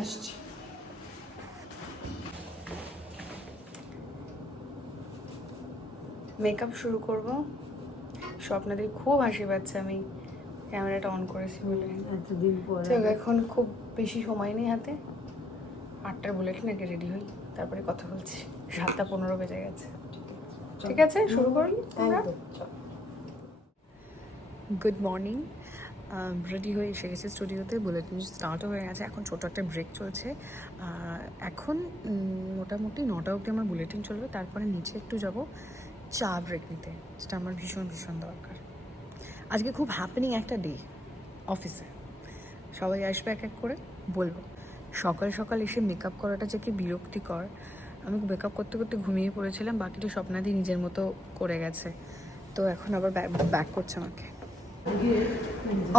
আসছি মেকআপ শুরু করব? স্বপ্নাদের খুব হাসি পাচ্ছে আমি। ক্যামেরাটা অন করেছি বলে। এতদিন পর। এখন খুব বেশি সময় নেই হাতে। আটটার বুলেট নাকি রেডি হই? তারপরে কথা বলছি। সাতটা পনেরো বেজে গেছে। ঠিক আছে শুরু করি আমরা একদম, গুড মর্নিং রেডি হয়ে এসে গেছে স্টুডিওতে বুলেটিন স্টার্টও হয়ে গেছে, এখন ছোটো একটা ব্রেক চলছে। এখন মোটামুটি নটা অবধি আমার বুলেটিন চলবে, তারপরে নিচে একটু যাব চা ব্রেক নিতে। যেটা আমার ভীষণ ভীষণ দরকার। আজকে খুব হ্যাপেনিং একটা ডে অফিসে সবাই আসবে এক এক করে, বলব। সকাল সকাল এসে মেকআপ করাটা যে কি বিরক্তিকর। আমি মেকআপ করতে করতে ঘুমিয়ে পড়েছিলাম, বাকিটা স্বপ্নাদি নিজের মতো করে গেছে। তো এখন আবার ব্যাক করছে আমাকে।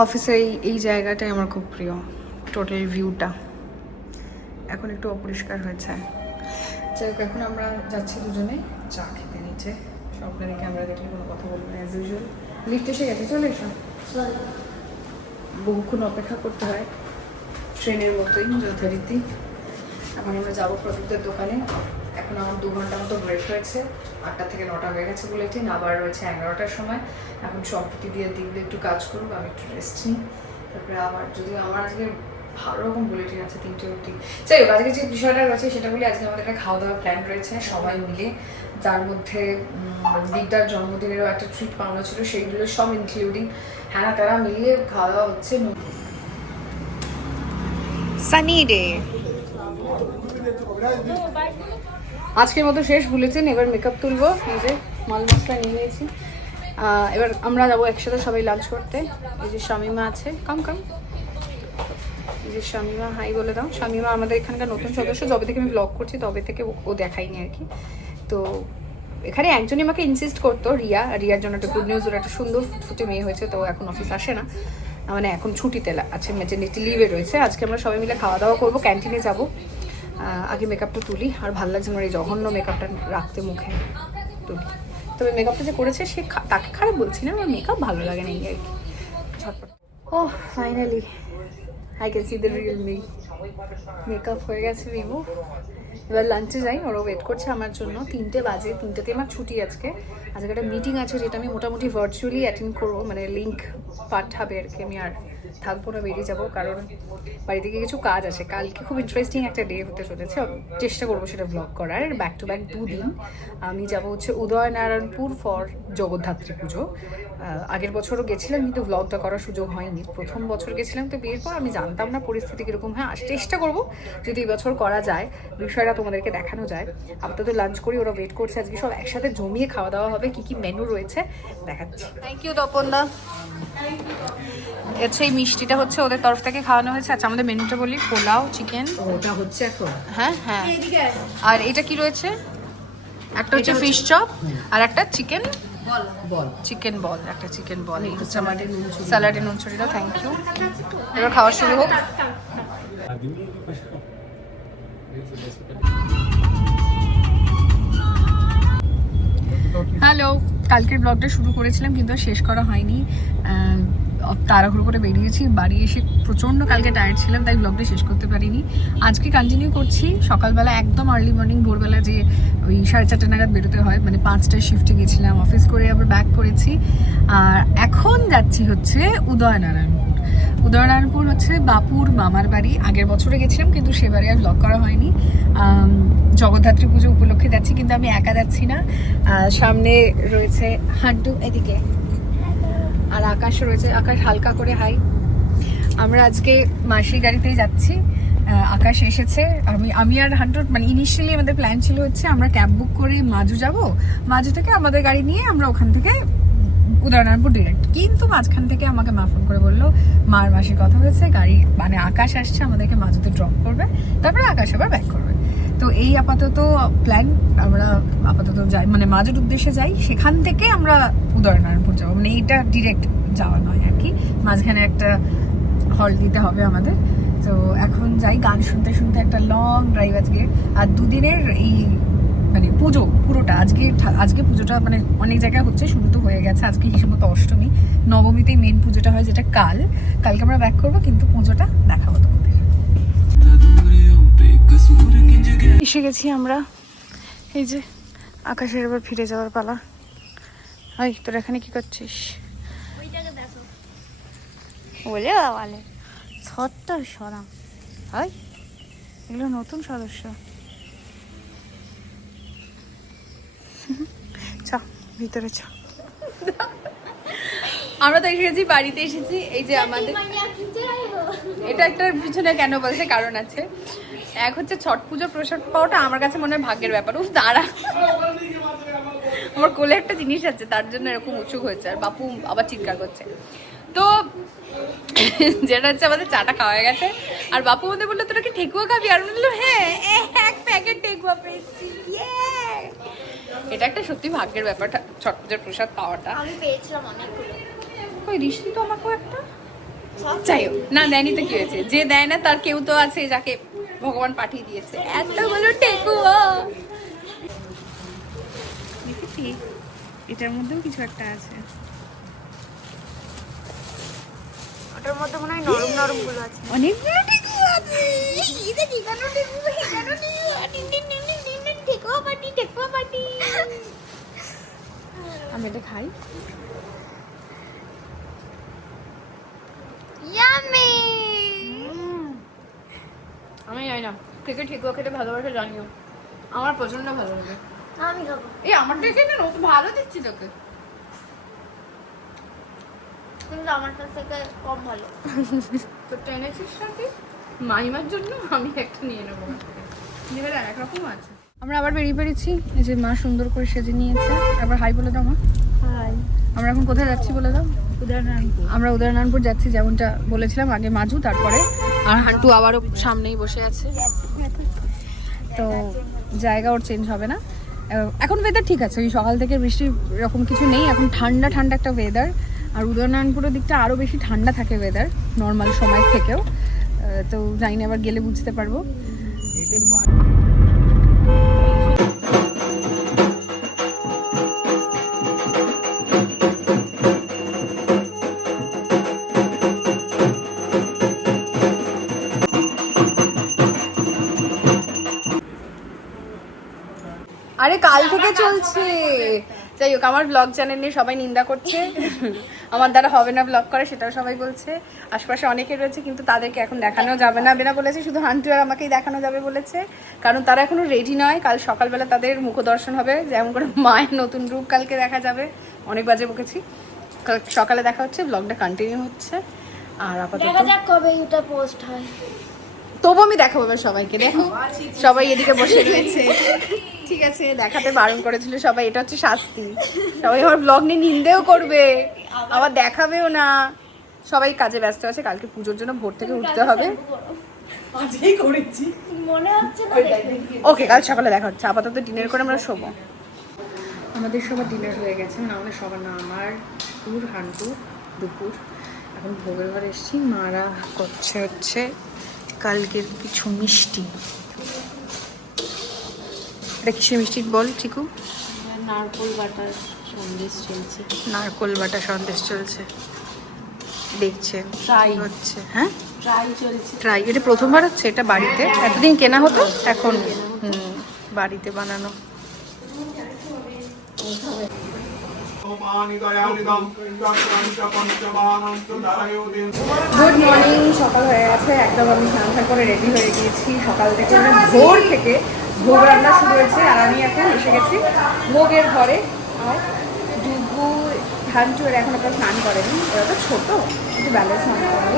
অফিসে এই এই জায়গাটাই আমার খুব প্রিয় টোটাল ভিউটা এখন একটু অপরিষ্কার হয়েছে। যাই হোক, এখন আমরা যাচ্ছি দুজনে চা খেতে নিচে। স্বপ্নাদি ক্যামেরা দেখলে কোনো কথা বলব না অ্যাজ ইউজুয়াল লিফট এসে গেছে, চলে এসো। বহুক্ষণ অপেক্ষা করতে হয়, ট্রেনের মতোই যথারীতি। এখন আমরা যাব প্রদীপদের দোকানে। এখন আমার দু ঘণ্টা মতো ব্রেক হয়েছে। আটটা থেকে নটা হয়ে গেছে বুলেটিন আবার রয়েছে এগারোটার সময়। এখন সম্প্রতি দিয়ে দিকবে একটু কাজ করুক আমি একটু রেস্ট নিই। তারপরে আবার যদি আমার আজকে ভালো রকম বুলেটিন আছে তিনটে অবধি। যাই হোক আজকে যে বিষয়টা রয়েছে সেটা বলি আজকে আমাদের একটা খাওয়া দাওয়ার প্ল্যান রয়েছে সবাই মিলে। যার মধ্যে দিকদার জন্মদিনেরও একটা ট্রিট পাওয়ানো ছিল সেইগুলো সব ইনক্লুডিং হ্যাঁ তারা মিলিয়ে খাওয়া দাওয়া হচ্ছে সানি ডে আজকের মতো শেষ, ভুলেছেন, এবার মেকআপ তুলবো যে মাল মশলা নিয়ে নিয়েছি। এবার আমরা যাব একসাথে সবাই লাঞ্চ করতে। এই যে শামিমা আছে। কাম কাম এই যে শামিমা হাই বলে দাও। শামিমা আমাদের এখানকার নতুন সদস্য। যবে থেকে আমি ব্লগ করছি, তবে থেকে ও- দেখাইনি আর কি। তো এখানে একজনই আমাকে ইনসিস্ট করতো, রিয়া। রিয়ার জন্য একটা গুড নিউজ ওর একটা সুন্দর ফুটে মেয়ে হয়েছে, তো এখন অফিস আসে না। মানে এখন ছুটিতে আছে মেটার্নিটি লিভে রয়েছে। আজকে আমরা সবাই মিলে খাওয়া দাওয়া করব ক্যান্টিনে যাব। আগে মেকআপটা তুলি, আর ভালো লাগছে আমার এই জঘন্য মেকআপটা রাখতে মুখে তুলি। তবে মেকআপটা যে করেছে, সে তাকে খারাপ বলছি না, আমার মেকআপ ভালো লাগে না আর কি। ঝটপট। ও finally I can see the real me makeup হয়ে গেছে রিমুভ এবার লাঞ্চে যাই ওরা ওয়েট করছে আমার জন্য। তিনটে বাজে তিনটেতে আমার ছুটি আজকে। আজকে একটা মিটিং আছে, যেটা আমি মোটামুটি ভার্চুয়ালি অ্যাটেন্ড করব মানে লিঙ্ক পাঠাবে আর কি আমি আর থাকব না বেরিয়ে যাব, কারণ বাড়ি থেকে কিছু কাজ আছে। কালকে খুব ইন্টারেস্টিং একটা ডে হতে চলেছে। চেষ্টা করব সেটা ব্লগ করার। ব্যাক টু ব্যাক দুদিন। আমি যাব হচ্ছে উদয়নারায়ণপুর ফর জগদ্ধাত্রী পুজো। আগের বছরও গেছিলাম কিন্তু ব্লগটা করার সুযোগ হয়নি। প্রথম বছর গেছিলাম তো বিয়ের পর আমি জানতাম না পরিস্থিতি কীরকম। হ্যাঁ আস- চেষ্টা করব যদি এই বছর করা যায় বিষয়টা তোমাদেরকে দেখানো যায়। আপাতত লাঞ্চ করি ওরা ওয়েট করছে আজকে সব একসাথে জমিয়ে খাওয়া দাওয়া হবে কি কি মেনু রয়েছে দেখাচ্ছি। থ্যাংক ইউ তপন দা আচ্ছা এই মিষ্টিটা হচ্ছে ওদের তরফ থেকে খাওয়ানো হয়েছে। আচ্ছা আমাদের মেনুটা বলি পোলাও চিকেন ওটা হচ্ছে এখন। হ্যাঁ হ্যাঁ। আর এটা কি রয়েছে? একটা হচ্ছে ফিশ চপ আর একটা চিকেন বল। চিকেন বল একটা চিকেন বল স্যালাডে নুন ছড়িটা থ্যাংক ইউ এবার খাওয়া শুরু হোক। হ্যালো কালকের ব্লগটা শুরু করেছিলাম কিন্তু শেষ করা হয়নি। তাড়াহুড়ো করে বেরিয়েছি। বাড়ি এসে প্রচণ্ড কালকে টায়ার্ড ছিলাম, তাই ব্লগটা শেষ করতে পারিনি। আজকে কন্টিনিউ করছি। সকালবেলা একদম আর্লি মর্নিং ভোরবেলা যে ওই সাড়ে চারটে নাগাদ বেরোতে হয় মানে পাঁচটায় শিফটে গেছিলাম অফিস করে আবার ব্যাক করেছি। আর এখন যাচ্ছি হচ্ছে উদয়নারায়ণপুর। উদয়নারায়ণপুর হচ্ছে বাপুর মামার বাড়ি। আগের বছরে গেছিলাম, কিন্তু সেবারে আর ব্লগ করা হয়নি। জগদ্ধাত্রী পুজো উপলক্ষে যাচ্ছি, কিন্তু আমি একা যাচ্ছি না। সামনে রয়েছে হাড্ডু, এদিকে। আর আকাশ রয়েছে, আকাশ হালকা করে হাই। আমরা আজকে মাসির গাড়িতেই যাচ্ছি। আকাশ এসেছে। আমি আমি আর হান্টুর মানে ইনিশিয়ালি আমাদের প্ল্যান ছিল হচ্ছে আমরা ক্যাব বুক করে মাজু যাব। মাজু থেকে আমাদের গাড়ি নিয়ে আমরা ওখান থেকে উদয়নারায়ণপুর ডিরেক্ট কিন্তু মাঝখান থেকে আমাকে মা ফোন করে বলল, মার মাসির কথা হয়েছে, গাড়ি মানে আকাশ আসছে, আমাদেরকে মাজুতে ড্রপ করবে। তারপরে আকাশ আবার ব্যাক করবে। তো এই আপাতত প্ল্যান আমরা আপাতত যাই মানে মাজুর উদ্দেশ্যে যাই, সেখান থেকে আমরা উদয়নারায়ণপুর যাব। মানে এইটা ডিরেক্ট যাওয়া নয় আর কি। মাঝখানে একটা হল দিতে হবে আমাদের। তো এখন যাই, গান শুনতে শুনতে একটা লং ড্রাইভ আজকে। আর দুদিনের এই মানে পুজো, পুরোটা। আজকে আজকে পুজোটা মানে অনেক জায়গায় হচ্ছে, শুরু তো হয়ে গেছে। আজকে হিসেবে তো অষ্টমী। নবমীতেই মেন পুজোটা হয় যেটা কাল। কালকে আমরা ব্যাক করব, কিন্তু পুজোটা দেখাবো দূরে এসে গেছি আমরা। এই যে আকাশের এবার ফিরে যাওয়ার পালা। হাই তোর এখানে কি করছিস? বলে বলে ছোট্ট সরা হাই এগুলো নতুন সদস্য। চ ভিতরে চ। আমরা তো এসেছি বাড়িতে এসেছি। এই যে আমাদের এটা একটার পিছনে কেন বলছে? কারণ আছে। এক হচ্ছে ছট পুজো প্রসাদ পাওয়াটা আমার কাছে মনে হয় ভাগ্যের ব্যাপার। উফ দাঁড়া। আমার কোলে একটা জিনিস আছে তার জন্য এরকম উৎসুক হয়েছে আর বাপু আবার চিৎকার করছে। তো যেটা হচ্ছে আমাদের চাটা খাওয়া গেছে আর বাপু আমাদের বলল তোরা কি ঠেকুয়া খাবি? আর বলল হ্যাঁ এক প্যাকেট ঠেকুয়া পেয়েছি এটা একটা সত্যি ভাগ্যের ব্যাপারটা ছট পুজোর প্রসাদ পাওয়াটা। আমি পেয়েছিলাম অনেকগুলো। ওই ঋষি তো আমাকেও একটা? যাই হোক না দেয়নি তো কি হয়েছে? যে দেয় না তার কেউ তো আছে যাকে ভগবান পাঠিয়ে দিয়েছে। এতগুলো টেকুয়া দেখেছি? এটার মধ্যেও কিছু একটা আছে। ওটার মধ্যে মনে হয় নরম নরমগুলো আছে। অনেকগুলো টেকুয়া আছে। আমি এটা খাই। ইয়ামি জানি না। থেকে ঠেকুয়া খেতে ভালোবাসে জানিও। আমার প্রচণ্ড ভালো লাগে। আমি খাব। এই আমার খেতে না তো ভালো দিচ্ছি তোকে। কিন্তু আমারটা থেকে কম ভালো। তো টেনেছিস সাথে মাইমার জন্য আমি একটা নিয়ে নেব নেবে আর একরকম আছে। আমরা আবার বেরিয়ে পেরেছি এই যে মা সুন্দর করে সেজে নিয়েছে। আবার হাই বলে দাও মা। হাই আমরা এখন কোথায় যাচ্ছি বলে দাও। আমরা উদয়নারায়ণপুর যাচ্ছি, যেমনটা বলেছিলাম আগে মাজু তারপরে আর হান্টু আবারও সামনেই বসে আছে। তো জায়গা ওর চেঞ্জ হবে না। এখন ওয়েদার ঠিক আছে, ওই সকাল থেকে বৃষ্টি এরকম কিছু নেই, এখন ঠান্ডা ঠান্ডা একটা ওয়েদার আর উদয়নারায়ণপুরের দিকটা আরও বেশি ঠান্ডা থাকে ওয়েদার নর্মাল সময় থেকেও। তো জানি আবার গেলে বুঝতে পারব। কাল থেকে চলছে। যাই হোক আমার ব্লগ চ্যানেল নিয়ে সবাই নিন্দা করছে। আমার দ্বারা হবে না ব্লগ করে সেটাও সবাই বলছে। আশপাশে অনেকে রয়েছে কিন্তু তাদেরকে এখন দেখানো যাবে না। বেনা বলেছে শুধু হান্টু আর আমাকেই দেখানো যাবে বলেছে। কারণ তারা এখনও রেডি নয়। কাল সকালবেলা তাদের মুখদর্শন হবে যেমন করে মায়ের নতুন রূপ কালকে দেখা যাবে। অনেক বাজে বকেছি। কাল সকালে দেখা হচ্ছে ব্লগটা কন্টিনিউ হচ্ছে। আর আপাতত দেখা যাক কবে এটা পোস্ট হয়। তবু আমি দেখাবো সবাইকে। দেখো সবাই এদিকে বসে রয়েছে। ঠিক আছে দেখাতে বারণ করেছিল সবাই এটা হচ্ছে শাস্তি। সবাই আমার ব্লগ নিয়ে নিন্দেও করবে। আবার দেখাবেও না। সবাই কাজে ব্যস্ত আছে কালকে পুজোর জন্য ভোর থেকে উঠতে হবে। মনে হচ্ছে না দেখে। ওকে কাল সকালে দেখা হচ্ছে। আপাতত ডিনার করে আমরা শোবো। আমাদের সবার ডিনার হয়ে গেছে মানে আমাদের সবার না আমার দুপুর হান্টু দুপুর। এখন ভোগের ঘরে এসেছি মারা করছে হচ্ছে কালকের কিছু মিষ্টি। এটা কিসের মিষ্টি? বল চিকু। নারকোল বাটার সন্দেশ চলছে। নারকোল বাটা সন্দেশ চলছে। দেখছে ট্রাই হচ্ছে হ্যাঁ? ট্রাই চলছে। ট্রাই এটা প্রথমবার হচ্ছে এটা বাড়িতে? এতদিন কেনা হতো? এখন হুম, বাড়িতে বানানো। গুড মর্নিং সকাল হয়ে গেছে। একদম আমি স্নান করে রেডি হয়ে গিয়েছি। সকাল থেকে ভোর থেকে ভোগ রান্না শুরু হয়েছে আর আমি এখন এসে গেছি ভোগের ঘরে। আর ডুবু ধানচু এরা এখন একটা স্নান করেনি। ওরা তো ছোটো, একটু বেলা স্নান করব।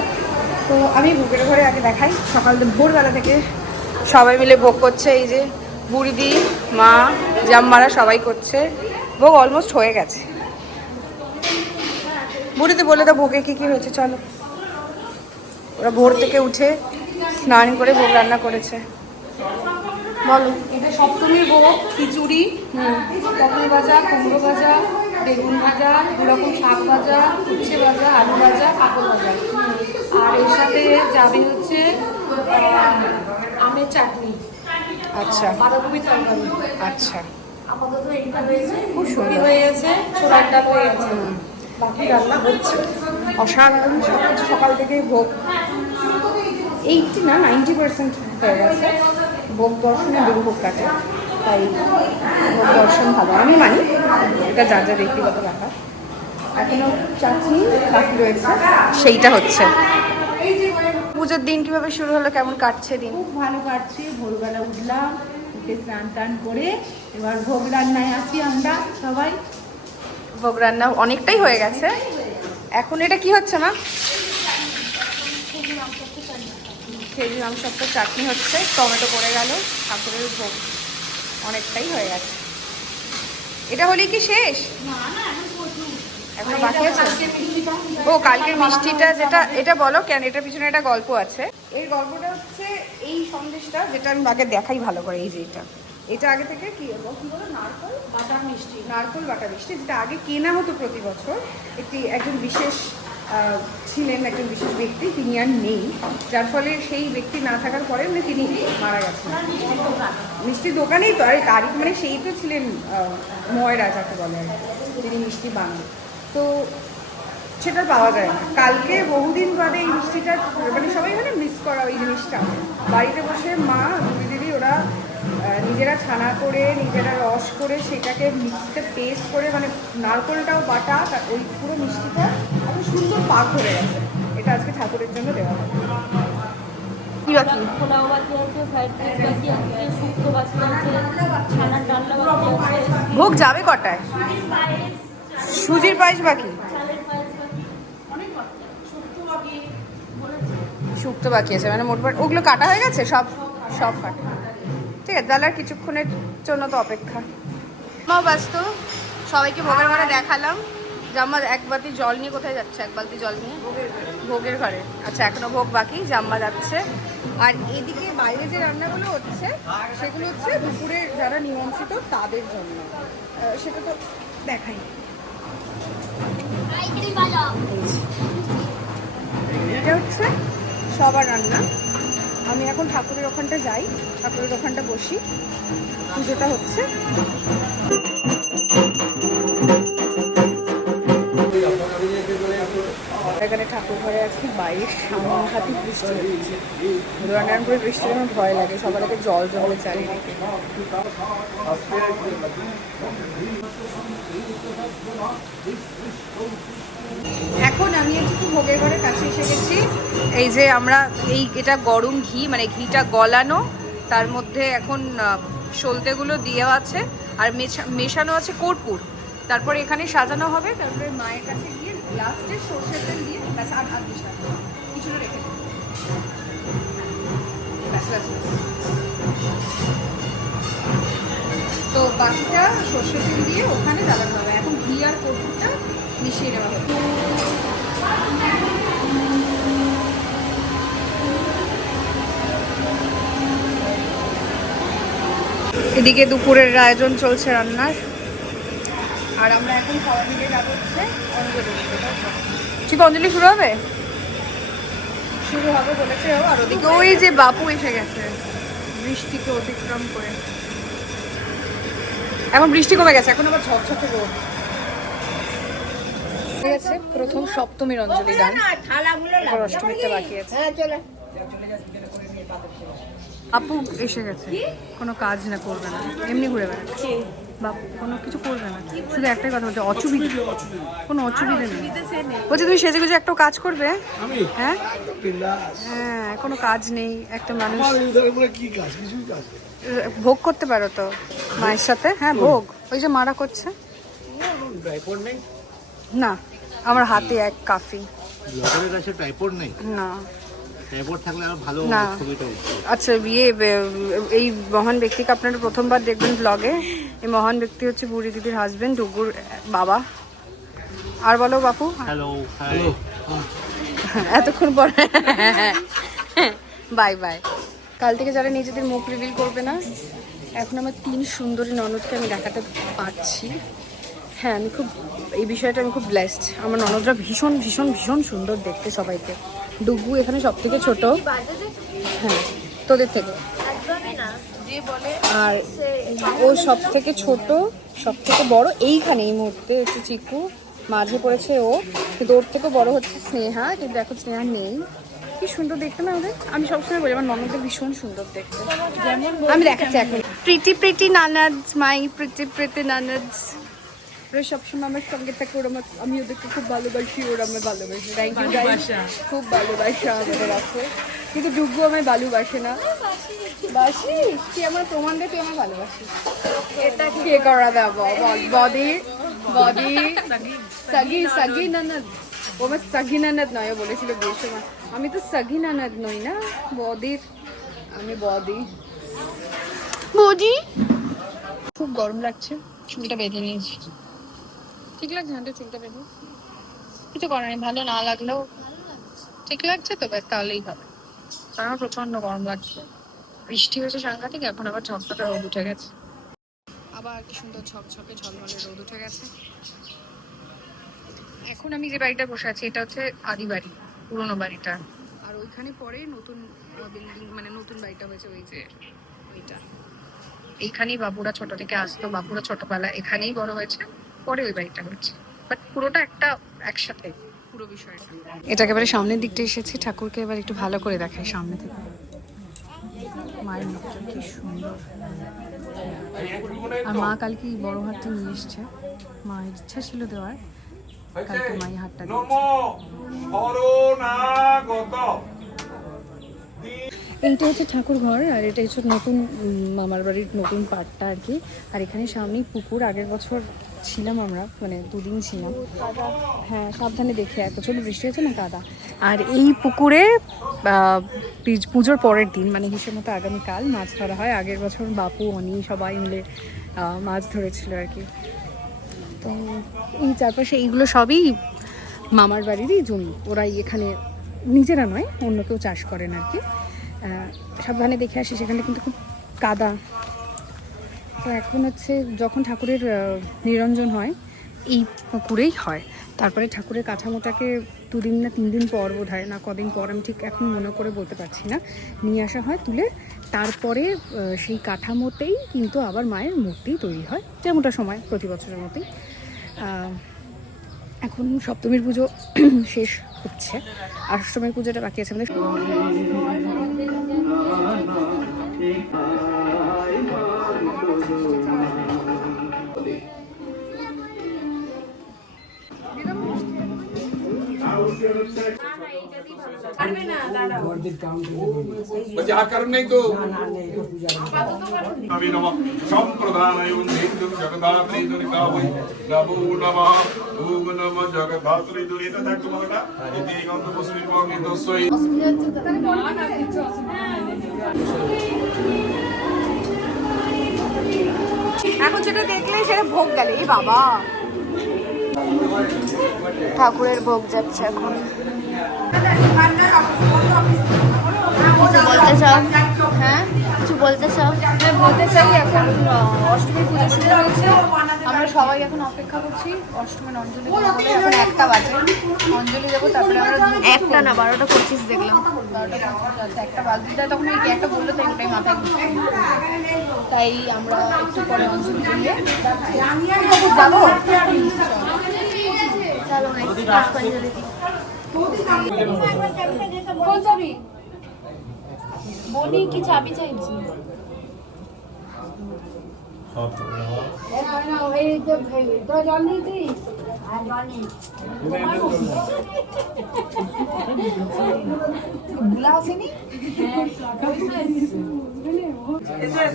তো আমি ভোগের ঘরে আগে দেখাই। সকাল ভোরবেলা থেকে সবাই মিলে ভোগ করছে। এই যে বুড়িদি, মা, জাম্মারা সবাই করছে। ভোগ অলমোস্ট হয়ে গেছে। বুড়িতে বলে দাও ভোগে কি কি হয়েছে, চলো। ওরা ভোর থেকে উঠে স্নান করে ভোগ রান্না করেছে। বলো। এটা সপ্তমীর ভোগ খিচুড়ি পটল ভাজা কুমড়ো ভাজা বেগুন ভাজা দুরকম শাক ভাজা উচ্ছে ভাজা আলু ভাজা কাকল ভাজা। আর এর সাথে যাবে হচ্ছে আমের চাটনি। আচ্ছা। বাঁধাকপির তরকারি। আচ্ছা। আপাতত এইটা হয়েছে। খুব সুন্দর। হয়ে গেছে ছোলার ডাল হয়ে গেছে। বাকি রান্না হচ্ছে। অসাধারণ সব কিছু সকাল থেকে ভোগ। এইটটি না নাইনটি পার্সেন্ট হয়ে গেছে। ভোগ দর্শনে দুর্ভোগ কাটে। তাই ভোগ দর্শন ভালো। আমি মানি এটা যার যার ব্যক্তিগত ব্যাপার। এখনও চাটনি বাকি রয়েছে। সেইটা হচ্ছে। পুজোর দিন কীভাবে শুরু হলো কেমন কাটছে দিন? খুব ভালো কাটছে। ভোরবেলা উঠলাম উঠে স্নান টান করে এবার ভোগ রান্নায় আছি আমরা সবাই। ভোগ রান্না অনেকটাই হয়ে গেছে। এখন এটা কি হচ্ছে মা? আম সত্য চাটনি হচ্ছে টমেটো পড়ে গেল ঠাকুরের ভোগ অনেকটাই হয়ে গেছে। এটা হলে কি শেষ? এখনও বাকি আছে? ও কালকের মিষ্টিটা যেটা এটা বলো কেন এটার পিছনে একটা গল্প আছে। এই গল্পটা হচ্ছে এই সন্দেশটা যেটা আমি আগে দেখাই ভালো করে এই যে এটা। এটা আগে থেকে কি বলো কি বলো নারকল? বাটার মিষ্টি। নারকল বাটার মিষ্টি যেটা আগে কেনা হতো প্রতি বছর একটি একজন বিশেষ ছিলেন একজন বিশেষ ব্যক্তি, তিনি আর নেই। যার ফলে সেই ব্যক্তি না থাকার পরে মানে তিনি মারা গেছেন। মিষ্টির দোকানেই তো, আরে তারই মানে সেই তো ছিলেন ময়রা যাকে বলে। তিনি মিষ্টি বানান তো সেটা পাওয়া যায় না। কালকে বহুদিন বাদে এই মিষ্টিটা মানে সবাই মানে মিস করা ওই জিনিসটা। বাড়িতে বসে মা দিদি ওরা নিজেরা ছানা করে নিজেরা রস করে সেটাকে মিক্সিতে পেস্ট করে মানে নারকোলটাও বাটা ওই পুরো মিষ্টিটা এত সুন্দর পাক ধরে গেছে। এটা আজকে ঠাকুরের জন্য দেওয়া হবে। কি পোলাও বাকি আছে ফ্রাইড রাইস বাকি আছে শুক্তো বাকি আছে ছানার ডালনা বাকি আছে। ভোগ যাবে কটায়? সুজির পায়েস বাকি? চালের বাকি। শুক্তো বাকি আছে মানে মোটমাট ওগুলো কাটা হয়ে গেছে? সব সব কাটা। তাহলে কিছুক্ষণের জন্য তো অপেক্ষা। মা ব্যস্ত। সবাইকে ভোগের ঘরে দেখালাম। জাম্মা এক বালতি জল নিয়ে কোথায় যাচ্ছে? এক বালতি জল নিয়ে? ভোগের ঘরে। আচ্ছা এখনও ভোগ বাকি জাম্মা যাচ্ছে। আর এদিকে বাইরে যে রান্নাগুলো হচ্ছে, সেগুলো হচ্ছে দুপুরে যারা নিমন্ত্রিত, তাদের জন্য। সেটা তো দেখাই। এটা হচ্ছে সবার রান্না। আমি এখন ঠাকুরের ওখানটা যাই। ঠাকুরের ওখানটা বসি। পুজোটা হচ্ছে। এখানে ঠাকুর ঘরে আজকে বাইরে সাংঘাতিক বৃষ্টি হচ্ছে। নারায়ণপুরে বৃষ্টির আমার ভয় লাগে, সবার আগে জল জল চারিদিকে। এখন আমি একটু ভোগের ঘরের কাছে এসে গেছি। এই যে আমরা, এই এটা গরম ঘি মানে ঘিটা গলানো। তার মধ্যে এখন সলতেগুলো দেওয়া আছে, আর মেশা- মেশানো আছে কর্পূর। তারপরে এখানে সাজানো হবে, তারপরে মায়ের কাছে গিয়ে লাস্টে সর্ষের তেল দিয়ে ব্যাস আর আর কিছুটা। তো বাকিটা সর্ষের তেল দিয়ে ওখানে জ্বালানো হবে। এখন ঘি আর কর্পূরটা মিশিয়ে নেওয়া হবে। এদিকে দুপুরের আয়োজন চলছে রান্নার। আর আমরা এখন খাওয়া দিকে যাব হচ্ছে অঞ্জলি? ঠিক অঞ্জলি শুরু হবে? শুরু হবে বলেছে আর ওদিকে ওই যে বাপু এসে গেছে। বৃষ্টিকে অতিক্রম করে। এখন বৃষ্টি কমে গেছে এখন আবার ঝকঝকে রোদ। হয়ে গেছে প্রথম সপ্তমীর অঞ্জলি দান। অষ্টমীতে বাকি আছে। আপু এসে গেছে। কোনো কাজ না করবে না। এমনি ঘুরে বেড়াচ্ছে। বাপু কোনো কিছু করবে না। শুধু একটাই কথা বলছে অসুবিধা কোনো অসুবিধা নেই। বলছে তুমি সেজে গুজে একটাও কাজ করবে? হ্যাঁ? হ্যাঁ কোনো কাজ নেই একটা মানুষ ভোগ করতে পারো তো মায়ের সাথে? হ্যাঁ ভোগ। ওই যে মারা করছে। না আমার হাতে এক কাফি। নেই? না। না। আচ্ছা ইয়ে এই মহান ব্যক্তিকে আপনারা প্রথমবার দেখবেন ব্লগে এই মহান ব্যক্তি হচ্ছে বুড়ি দিদির হাজবেন্ড ডুগুর বাবা। আর বলো বাপু। হ্যালো এতক্ষণ পর। বাই বাই কাল থেকে যারা নিজেদের মুখ রিভিল করবে না এখন আমার তিন সুন্দরী ননদকে আমি দেখাতে পারছি। হ্যাঁ আমি খুব এই বিষয়টা আমি খুব ব্লেসড আমার ননদরা ভীষণ ভীষণ ভীষণ সুন্দর দেখতে সবাইকে। ডুগু এখানে সব থেকে ছোট হ্যাঁ তোদের থেকে। আর ও সব থেকে ছোট সব থেকে বড় এইখানে এই মুহূর্তে হচ্ছে চিকু। মাঝে পড়েছে ও। কিন্তু ওর থেকে বড় হচ্ছে স্নেহা কিন্তু এখন স্নেহা নেই। কি সুন্দর দেখতে না ওদের? আমি সবসময় বলি আমার ননদের ভীষণ সুন্দর দেখতে। আমি দেখাচ্ছি এখন। প্রিটি প্রিটি নানাজ মাই প্রিটি প্রিটি নানাজ। ওরা সবসময় আমার সঙ্গে থাকে ওরা আমার আমি ওদেরকে খুব ভালোবাসি ওরা আমার ভালোবাসি। থ্যাংক ইউ খুব ভালোবাসা আমাদের আছে। কিন্তু ডুগু আমায় ভালোবাসে না। বাসি কি আমার প্রমাণ দে তুই আমার ভালোবাসিস। এটা কে করা দেব বডি বডি সাগি সাগি ননদ। ও আমার সাগি ননদ নয় ও বলেছিল বিয়ের সময়। আমি তো সাগি ননদ নই না বদির। আমি বদি। বদি? খুব গরম লাগছে চুলটা বেঁধে নিয়েছি। ঠিক লাগছে না তো চুলটা বেঁধে? কিছু করার নেই, ভালো না লাগলেও ঠিক লাগছে তো, ব্যাস তাহলেই হবে। আমার প্রচণ্ড গরম লাগছে। বৃষ্টি হয়েছে সাংঘাতিক, এখন আবার ঝকঝকে রোদ উঠে গেছে। আবার কি সুন্দর ঝকঝকে ঝলমলে রোদ উঠে গেছে। এখন আমি যে বাড়িটা বসে আছি, এটা হচ্ছে আদি বাড়ি, পুরোনো বাড়িটা। আর ওইখানে পরে নতুন বিল্ডিং মানে নতুন বাড়িটা হয়েছে ওই যে ওইটা। এইখানেই বাবুরা ছোট থেকে আসতো, বাবুরা ছোটবেলা এখানেই বড় হয়েছে। পরে ওই বাড়িটা হচ্ছে। বাট পুরোটা একটা একসাথে। পুরো বিষয়টা। এটা একেবারে সামনের দিকটা এসেছি। ঠাকুরকে এবার একটু ভালো করে দেখাই সামনে থেকে। মায়ের মুখটা কি সুন্দর। আর মা কালকে এই বড় হাটটা নিয়ে এসছে। মায়ের ইচ্ছা ছিল দেওয়ার। কালকে হাটটা দিয়েছে। এইটা হচ্ছে ঠাকুর ঘর আর এটা হচ্ছে নতুন মামার বাড়ির নতুন পাটটা আর কি। আর এখানে সামনেই পুকুর। আগের বছর ছিলাম আমরা মানে দুদিন ছিলাম। হ্যাঁ সাবধানে দেখে এত ছোট বৃষ্টি হয়েছে না কাদা? আর এই পুকুরে পুজোর পরের দিন মানে হিসেব মতো আগামীকাল মাছ ধরা হয়। আগের বছর বাপু, অনি সবাই মিলে মাছ ধরেছিল আর কি। তো এই চারপাশে এইগুলো সবই মামার বাড়িরই জমি। ওরাই এখানে, নিজেরা নয়, অন্য কেউ চাষ করেন আর কি। সাবধানে দেখে আসি, সেখানে কিন্তু খুব কাদা। তো এখন হচ্ছে যখন ঠাকুরের নিরঞ্জন হয়, এই পুকুরেই হয়। তারপরে ঠাকুরের কাঠামোটাকে দুদিন না তিন দিন পর বোধ হয় না কদিন পর আমি ঠিক এখন মনে করে বলতে পারছি না, নিয়ে আসা হয় তুলে। তারপরে সেই কাঠামোতেই কিন্তু আবার মায়ের মূর্তি তৈরি হয়, যেমনটা সময়, প্রতি বছরের মতোই। এখন সপ্তমীর পুজো শেষ হচ্ছে। আর অষ্টমীর পুজোটা বাকি আছে আমাদের। নবী নমঃ নমো ওম নমঃ জগদাত্রী দুরিতা থাকতো মগটা ইতি গন্ধ পুষ্পিপং ইদস্বই এখন যেটা দেখলে সেটা ভোগ গেলে এই বাবা। ঠাকুরের ভোগ যাচ্ছে এখন। কিছু বলতে চাও? হ্যাঁ কিছু বলতে চাও? হ্যাঁ বলতে চাই এখন অষ্টমী পুজো শুরু হয়েছে। আমরা সবাই এখন অপেক্ষা করছি। অষ্টমীর অঞ্জলি এখন একটা বাজে। অঞ্জলি দেবো তারপরে আমরা একটা না বারোটা পঁচিশ দেখলাম। একটা বাজে। যায় তখন ওই একটা বলল তাই ওটাই মাথায় তাই আমরা একটু পরে অঞ্জলি দিয়ে যাব? চলো কোন বনি কি চাবি চাইছি?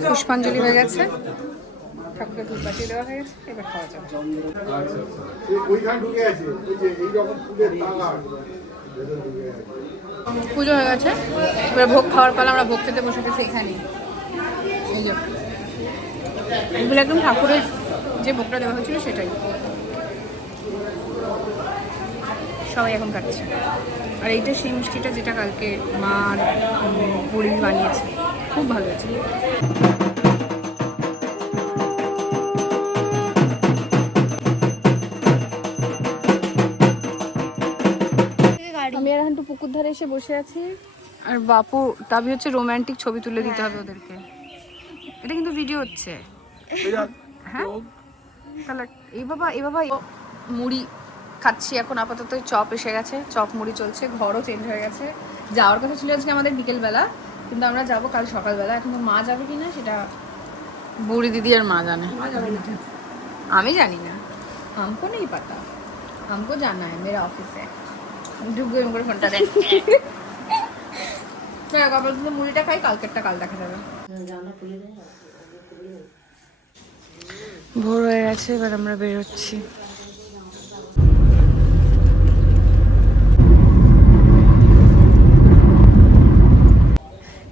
পুষ্পাঞ্জলি হয়ে গেছে। ঠাকুরকে ধূপ বাটিয়ে দেওয়া হয়ে গেছে, এবার খাওয়া যাবে পুজো হয়ে গেছে। এবার ভোগ খাওয়ার পালা আমরা ভোগ খেতে বসে গেছি এখানেই। এই এগুলো একদম ঠাকুরের যে ভোগটা দেওয়া হয়েছিল সেটাই। সবাই এখন খাচ্ছে আর এইটা সেই মিষ্টিটা যেটা কালকে মা আর উম, বানিয়েছে। খুব ভালো হয়েছে। আমি আর পুকুর ধারে এসে বসে আছি। আর বাপু দাবি হচ্ছে রোমান্টিক ছবি তুলে দিতে হবে ওদেরকে। এটা কিন্তু ভিডিও হচ্ছে। হ্যাঁ। বাবা এই বাবা মুড়ি খাচ্ছি এখন আপাতত চপ এসে গেছে চপ মুড়ি চলছে ঘরও চেঞ্জ হয়ে গেছে। যাওয়ার কথা ছিল আজকে আমাদের বিকেলবেলা কিন্তু আমরা যাব কাল সকালবেলা। এখন মা যাবে কি না সেটা বুড়ি দিদি আর মা জানে। আমি জানি না। আমকো নেই পাতা। আমকো জানা হয় মেরা অফিসে ডুববে এরকম করে ফোনটা দেন হ্যাঁ কাপড় মুড়িটা খাই কালকেরটা কাল দেখা যাবে। ভোর হয়ে গেছে, এবার আমরা বেরোচ্ছি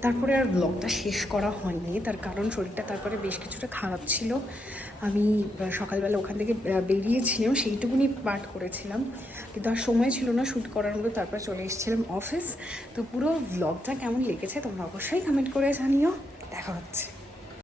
তারপরে আর ব্লগটা শেষ করা হয়নি, তার কারণ শরীরটা তারপরে বেশ কিছুটা খারাপ ছিল। আমি সকালবেলা ওখান থেকে বেরিয়েছিলাম, সেইটুকুনি পাঠ করেছিলাম। কিন্তু আর সময় ছিল না শ্যুট করার মতো, তারপর চলে এসেছিলাম অফিস তো পুরো ব্লগটা কেমন লেগেছে তোমরা অবশ্যই কমেন্ট করে জানিও। দেখা হচ্ছে।